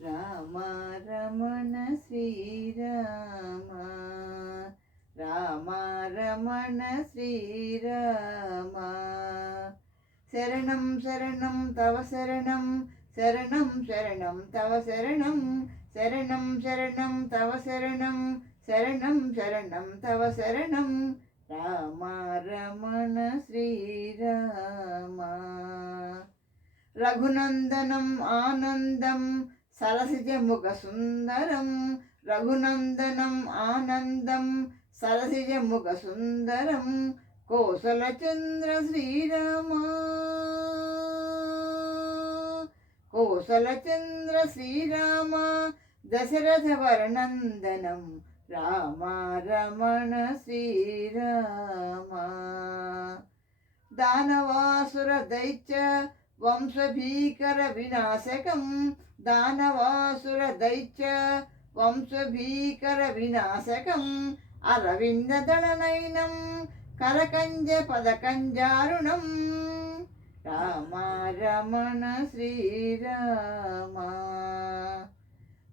రామ రమణ శ్రీరామ, రామ రమణ శ్రీరామ. శరణం శరణం తవ శరణం, శరణం శరణం తవ శరణం, శరణం శరణం తవ శరణం, శరణం శరణం తవ శరణం. రామ రమణ శ్రీరామ. రఘునందనం ఆనందం సరసిజముఖ సుందరం, రఘునందనం ఆనందం సరసిజముఖ సుందరం. కోసలచంద్ర శ్రీరామ, కోసలచంద్ర శ్రీరామ. దశరథ వరనందనం రామ రమణ శ్రీరామ. దానవాసుర దైత్య వంశభీకర వినాశకం, దానవాసుర దైత్య వంశభీకర వినాశకం. అరవిందదళనయనం కరకంజ పదకంజారుణం. రామ రమణ శ్రీరామ.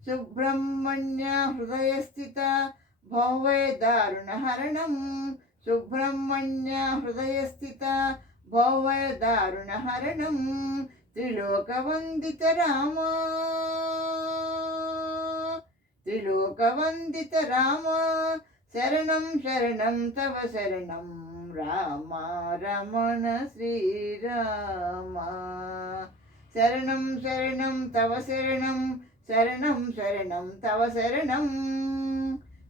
సుబ్రహ్మణ్య హృదయస్థిత భవే దారుణహరణం, సుబ్రహ్మణ్య హృదయస్థిత భవే దారుణహరణం. త్రిలోకవందిత రామ, త్రిలోకవందిత రామ. శరణం శరణం తవ శరణం రామ రమణ శ్రీరామ. శరణం శరణం తవ శరణం, శరణం శరణం తవ శరణం,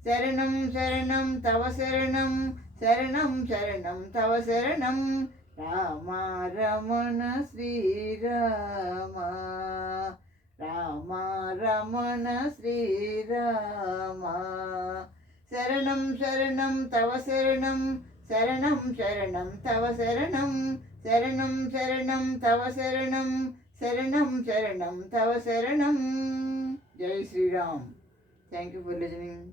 శరణం శరణం తవ శరణం, శరణం శరణం తవ శరణం. రామ రమణ శ్రీరామ, రామ రమణ శ్రీరామ. శరణం శరణం తవ శరణం, శరణం శరణం తవ శరణం, శరణం శరణం తవ శరణం, శరణం శరణం తవ శరణం. జై Sri Ram. Thank you for listening.